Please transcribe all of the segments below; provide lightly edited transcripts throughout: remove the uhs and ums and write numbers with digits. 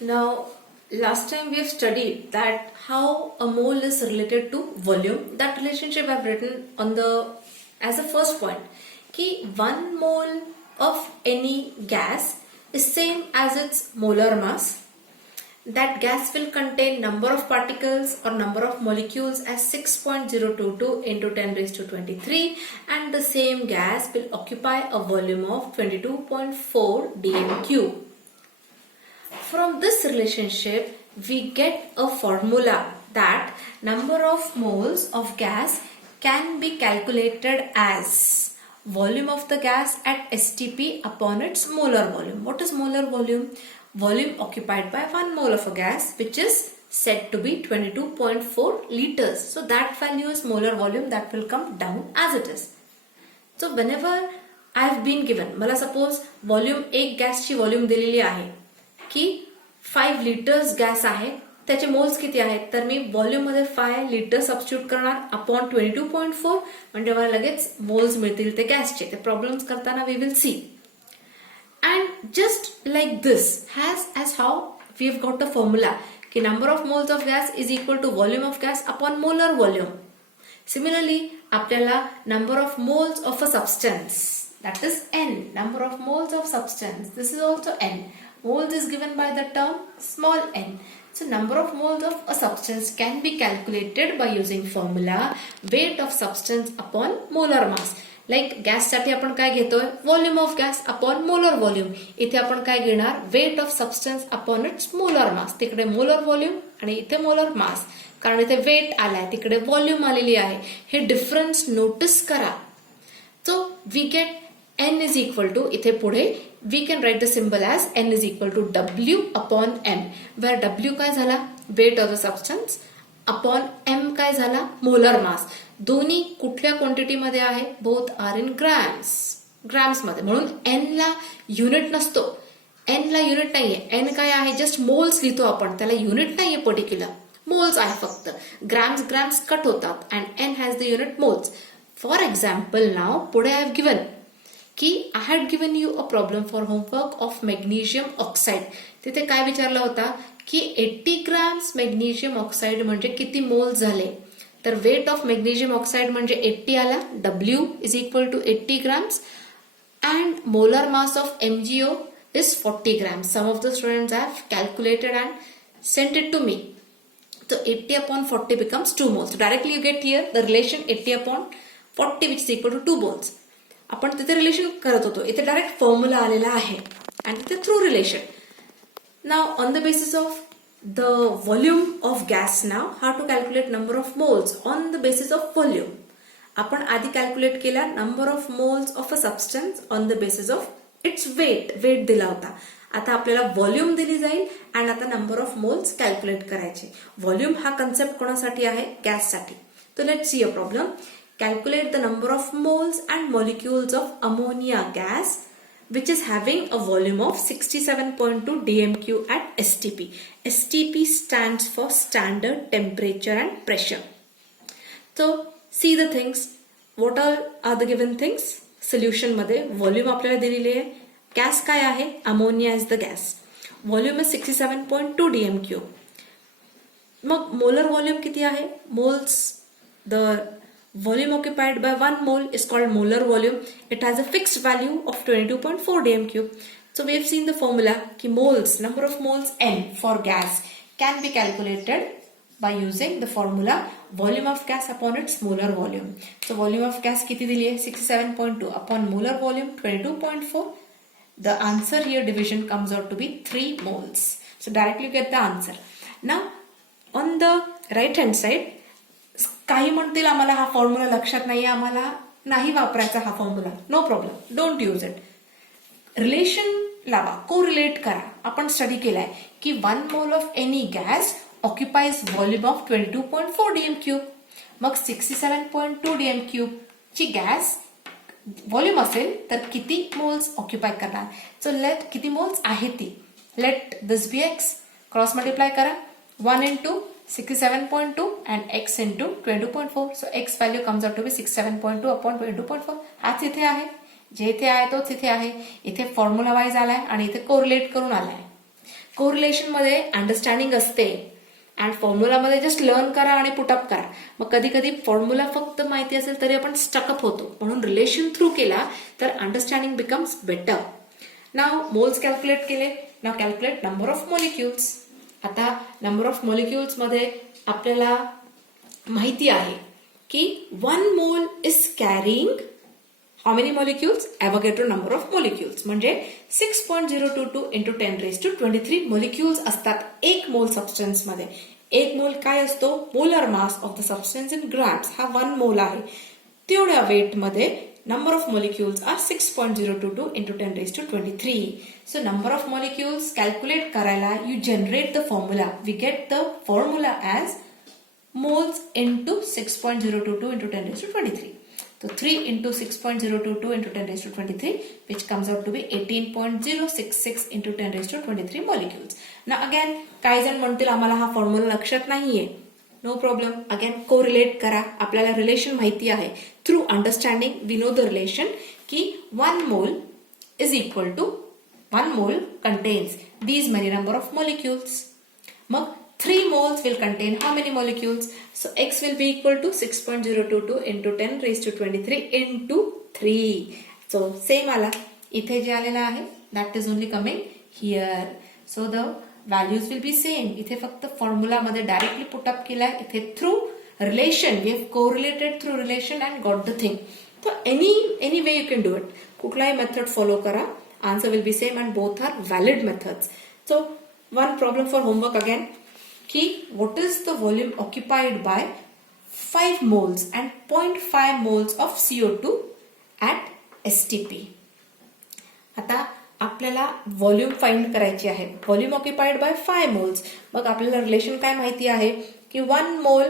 Now, last time we have studied that how a mole is related to volume. That relationship I have written on the as a first point. Ki 1 mole of any gas is same as its molar mass. That gas will contain number of particles or number of molecules as 6.022 into 10 raised to 23, and the same gas will occupy a volume of 22.4 dm cube. From this relationship, we get a formula that number of moles of gas can be calculated as volume of the gas at STP upon its molar volume. What is molar volume? Volume occupied by 1 mole of a gas, which is said to be 22.4 liters. So that value is molar volume, that will come down as it is. So whenever I have been given, मला suppose volume एक गॅसची volume दिलेली आहे की 5 litres gas आहे, त्याचे moles किती आहेत, तर मी व्हॉल्यूम मध्ये 5 लिटर सबस्टिट्यूट करणार अपॉन 22.4 म्हणजे मला लगेच मोल्स मिळतील ते गॅसचे. ते प्रॉब्लेम्स करताना we will see. And just like this, as how we have got the formula कि number of moles of gas is equal to volume of gas upon molar volume. Similarly, आपल्याला number of moles of a substance, that is N, number of moles of substance, this is also N. Moles is given by the term small n. So number of moles of a substance can be calculated by using formula weight of substance upon molar mass. Like गॅससाठी आपण काय घेतोय, volume of gas upon molar volume. इथे आपण काय घेणार, weight of substance upon its molar mass. तिकडे molar volume आणि इथे मोलर मास, कारण इथे वेट आलाय तिकडे व्हॉल्यूम आलेली आहे. हे डिफरन्स नोटीस करा. So we get N is equal to, इथे पुढे we can write the symbol as N is equal to W upon M, where W काय झाला, weight of the substance, upon M काय झाला, molar mass. दोन्ही कुठल्या quantity मध्ये आहे, both are in grams मध्ये. म्हणून N ला युनिट नसतो, N ला युनिट नाहीये. N काय आहे, जस्ट मोल्स लिहितो आपण, त्याला युनिट नाहीये पर्टिक्युलर, मोल्स आहे फक्त. ग्रॅम्स कट होतात and N has the unit moles. For example नाव पुढे आय हॅव गिवन की I had given you a problem for homework of magnesium oxide. तिथे काय विचारला होता की 80 ग्रॅम्स मॅग्नेशियम ऑक्साइड म्हणजे किती मोल्स झाले, तर वेट ऑफ मॅग्नेशियम ऑक्साइड म्हणजे 80 आला, W is equal to 80 grams, and molar mass of MgO is 40 grams. Some of the students have calculated and sent it to me. So 80 upon 40 becomes 2 moles. So directly you get here the relation 80 upon 40 which is equal to 2 moles. आपण तिथे relation करत होतो, इथे direct formula आलेला आहे आणि तिथे through relation. Now on the basis of the volume of gas, now how to calculate number of moles on the basis of volume. आपण आधी कॅल्क्युलेट केला number of moles of a substance on the basis of its weight दिला होता. आता आपल्याला volume दिली जाईल आणि आता नंबर ऑफ मोल्स कॅल्क्युलेट करायचे. व्हॉल्यूम हा कन्सेप्ट कोणासाठी आहे, गॅससाठी. तर let's see a problem. Calculate the number of moles and molecules of ammonia gas which is having a volume of 67.2 dm3 at STP. STP stands for standard temperature and pressure. So see the things. What all are the given things? Solution मध्ये volume आपल्याला दिलेली आहे. Gas काय आहे? Ammonia is the gas. Volume is 67.2 dm3. मग molar volume किती आहे? Moles, the volume occupied by 1 mole is called molar volume. It has a fixed value of 22.4 dm cube. So we have seen the formula कि moles, number of moles N for gas can be calculated by using the formula volume of gas upon its molar volume. So volume of gas किती दिली आहे, 67.2 upon molar volume 22.4. The answer here division comes out to be 3 moles. So directly you get the answer. Now on the right hand side, काही म्हणतील आम्हाला हा formula लक्षात नाहीये, आम्हाला नाही वापरायचा हा formula. No problem, don't use it. Relation लावा, को रिलेट करा. आपण स्टडी केलाय की 1 mole of any gas occupies volume of 22.4 dm cube. मग 67.2 dm क्यूब ची गॅस व्हॉल्यूम असेल तर किती मोल्स ऑक्युपाय करणार. सो लेट किती मोल्स आहे ती, let this be X, cross multiply करा, 1 into 67.2 and x into 22.4. So x value comes out to be 67.2 upon 22.4. हाच इथे आहे, जे इथे आहे तोच इथे आहे. इथे फॉर्म्युला वाईज आलाय आणि इथे कोरिलेट करून आलाय. कोरिलेशन मध्ये अंडरस्टँडिंग असते अँड फॉर्म्युलामध्ये जस्ट लर्न करा आणि पुटअप करा. मग कधी कधी फॉर्म्युला फक्त माहिती असेल तरी आपण स्टकअप होतो. म्हणून रिलेशन थ्रू केला तर अंडरस्टँडिंग बिकम्स बेटर. नाव मोल्स कॅल्क्युलेट केले. नाव कॅल्क्युलेट नंबर ऑफ मॉलिक्युल्स. आता नंबर ऑफ मॉलिक्युल्स मध्ये आपल्याला माहिती आहे की 1 mole is carrying how many molecules? Avogadro number of molecules म्हणजे 6.022 into 10 raised to 23 molecules असतात एक मोल सबस्टन्स मध्ये. एक मोल काय असतो? Molar mass of the substance in grams. हा 1 मोल आहे. तेवढ्या वेट मध्ये number of molecules are 6.022 into 10 raised to 23. So number of molecules calculate करायला you generate the formula. We get the formula as moles into 6.022 into 10 raised to 23. So 3 into 6.022 into 10 raised to 23, which comes out to be 18.066 into 10 raised to 23 molecules. Now again, काही जण म्हणतील आम्हाला हा formula लक्षात नाहीये. No problem. Again correlate करा. आपल्याला relation माहिती आहे. Through understanding we know the relation की 1 mole is equal to 1 mole contains these many number of molecules. मग 3 moles will contain how many molecules? So x will be equal to 6.022 into 10 raised to 23 into 3. So same आला. इथे जे आलेला आहे that is only coming here. So the values will be same. इथे फक्त formula मध्ये directly put up केलाय. इथे through relation we have correlated through relation and got the thing. So any way you can do it. कुठलाही method follow करा. Answer will be same and both are valid methods. So one problem for homework again. कि what is the volume occupied by 5 moles and 0.5 moles of CO2 at STP. आता आपल्याला volume find करायची आहे. Volume occupied by 5 moles. मग आपल्याला relation काय माहिती आहे की 1 मोल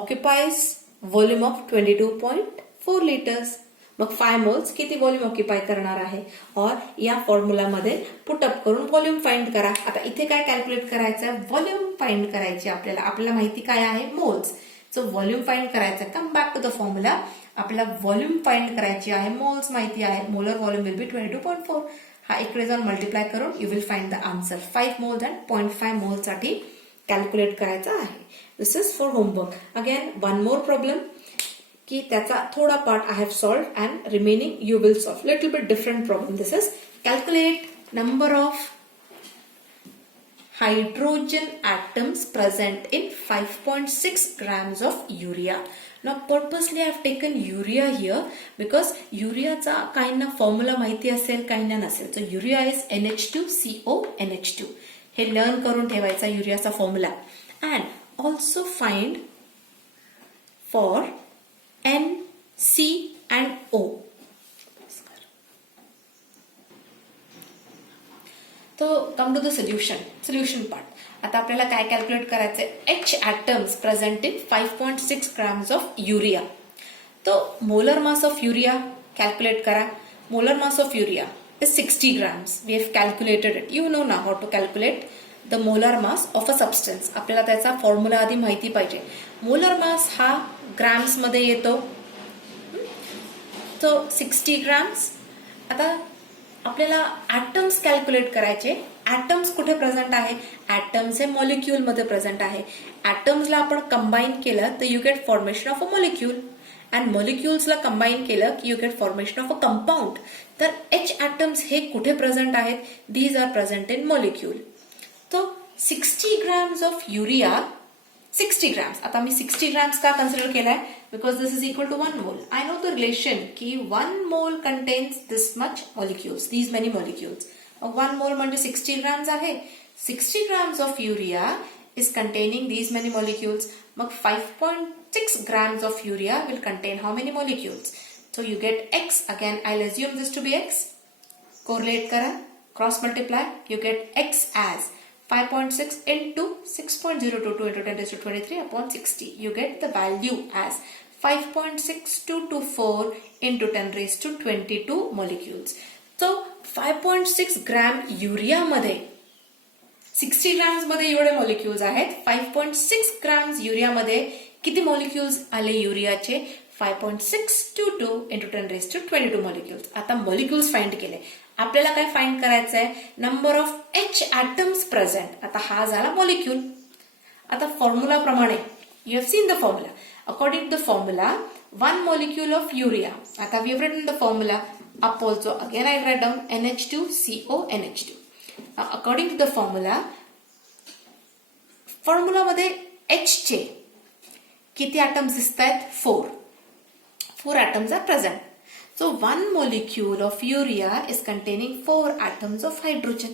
ऑक्युपाइज व्हॉल्यूम ऑफ 22.4 लिटर्स. मग 5 मोल्स किती व्हॉल्यूम ऑक्युपाय करणार आहे और या फॉर्म्युलामध्ये पुटअप करून व्हॉल्यूम फाइंड करा. आता इथे काय कॅल्क्युलेट करायचं? व्हॉल्यूम फाइंड करायची आपल्याला माहिती काय आहे? मोल्स. सो व्हॉल्यूम फाइंड करायचं. Come back to the formula. आपल्याला व्हॉल्यूम फाइंड करायची आहे. मोल्स माहिती आहे. Molar volume will be 22.4. हा इकडे जाऊन मल्टिप्लाय करून you will find the answer. 5 moles and 0.5 moles साठी कॅल्क्युलेट करायचं आहे. This is for homework. Again one more problem की त्याचा थोडा part I have solved and remaining you will solve. Little bit different problem. This is calculate number of hydrogen atoms present in 5.6 grams of urea. Now purposely I have taken urea here because urea चा काहींना formula माहिती असेल काहींना नसेल. So urea is NH2CONH2. हे learn करून ठेवायचा युरियाचा formula. And also find for N, C and O. तो come to the solution part. आता आपल्याला काय कॅल्क्युलेट करायचंय? H atoms present in 5.6 grams of urea. तो molar mass of urea calculate करा. Molar mass of urea is 60 grams. We have calculated it. You know now how to calculate the molar mass of a substance. आपल्याला त्याचा formula आधी माहिती पाहिजे. Molar mass हा grams मध्ये येतो. तो 60 ग्रॅम्स. आता आपल्याला ऍटम्स कॅल्क्युलेट करायचे. ऍटम्स कुठे प्रेझेंट आहे? ऍटम्स हे मॉलिक्यूल मध्ये प्रेझेंट आहे. ऍटम्सला आपण कंबाईन केलं तर you get formation of a molecule and मॉलिक्युल्सला कंबाईन केलं की you get formation of a compound. तर H ऍटम्स हे कुठे प्रेझेंट आहेत? These are present in molecule. तो 60 ग्रॅम्स ऑफ युरिया 60 grams. आता मी 60 grams का कन्सिडर केलाय? Because this is equal to 1 मोल. आय नो द रिलेशन की 1 mole contains this much molecules, these many molecules. 1 मोल म्हणजे 60 grams आहे. 60 grams of urea is containing these many molecules. मग 5.6 grams of urea will contain how many molecules? So you get X. Again, I'll assume this to be X. Correlate करा, cross multiply. You get X as 5.6 into 6.022 into 10 raised to 23 upon 60. You get the value as 5.6224 into 10 raised to 22 molecules. So 5.6 gram urea मध्ये 60 grams मध्ये एवढे molecules आहेत. 5.6 grams urea मध्ये किती molecules आले युरियाचे? 5.622 into 10 raised to 22 molecules. आता molecules find केले. आपल्याला काय फाइंड करायचं आहे, number of H atoms present. आता हा झाला मॉलिक्यूल. आता फॉर्म्युला प्रमाणे you have seen the formula. According to the formula 1 molecule of urea. आता we have written the formula up also. Again I write down NH2CO NH2. According to the formula मध्ये H चे किती atoms दिसत आहेत? 4 atoms are present. So 1 molecule of urea is containing 4 atoms of hydrogen.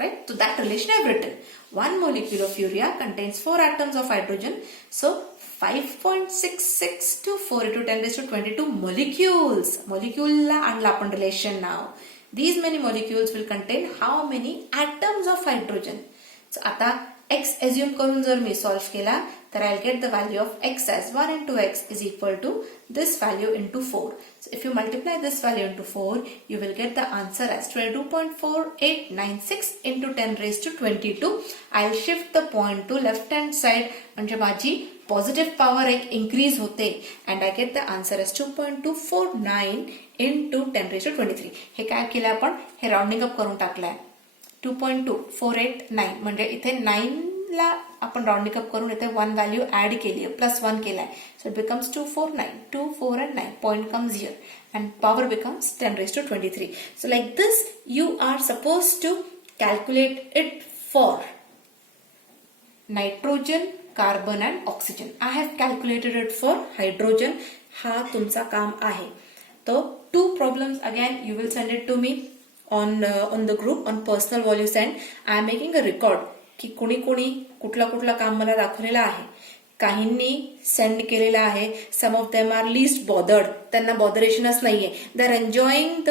Right? So that relation I have written. 1 molecule of urea contains 4 atoms of hydrogen. So 5.66 to 4 into 10 raised to 22 molecules. Molecule ला आणला आपण relation now. These many molecules will contain how many atoms of hydrogen? So आता x assume करून जर मी solve केला तर I'll get the value of x as 1 into x is equal to this value into 4. So if you multiply this value into 4, you will get the answer as 22.4896 into 10 raised to 22. I'll shift the point to left hand side म्हणजे माझी positive power एक increase होते and I get the answer S 2.249 into 10 raised to 23. हे काय केलं आपण, हे rounding up करून टाकलंय. 2.2489 म्हणजे इथे 9 ला आपण राउंडिंग अप करून इथे 1 व्हॅल्यू ऍड केली आहे, प्लस 1 केलाय. So it becomes 249. 2, 4 and 9. Point comes here and power becomes 10 raised to 23. So like this you are supposed to calculate it for nitrogen, carbon and oxygen. I have calculated it for hydrogen. हा तुमचा काम आहे. तो 2 problems again you will send it to me on the group on personal value send. I am making a record की कोणी कोणी कुठला काम मला दाखवलेला आहे. काहींनी सेंड केलेला आहे. Some of them are least bothered. त्यांना बॉदरेशनच नाहीये. They are enjoying the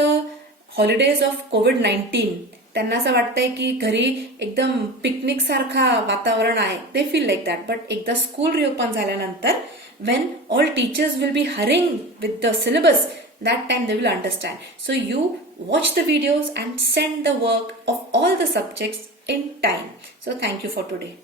holidays of COVID-19. त्यांना असं वाटतंय की घरी एकदम पिकनिक सारखा वातावरण आहे. They feel like that. But एकदा स्कूल रिओपन झाल्यानंतर when all teachers will be hurrying with the syllabus, that time they will understand. So you watch the videos and send the work of all the subjects in time. So thank you for today.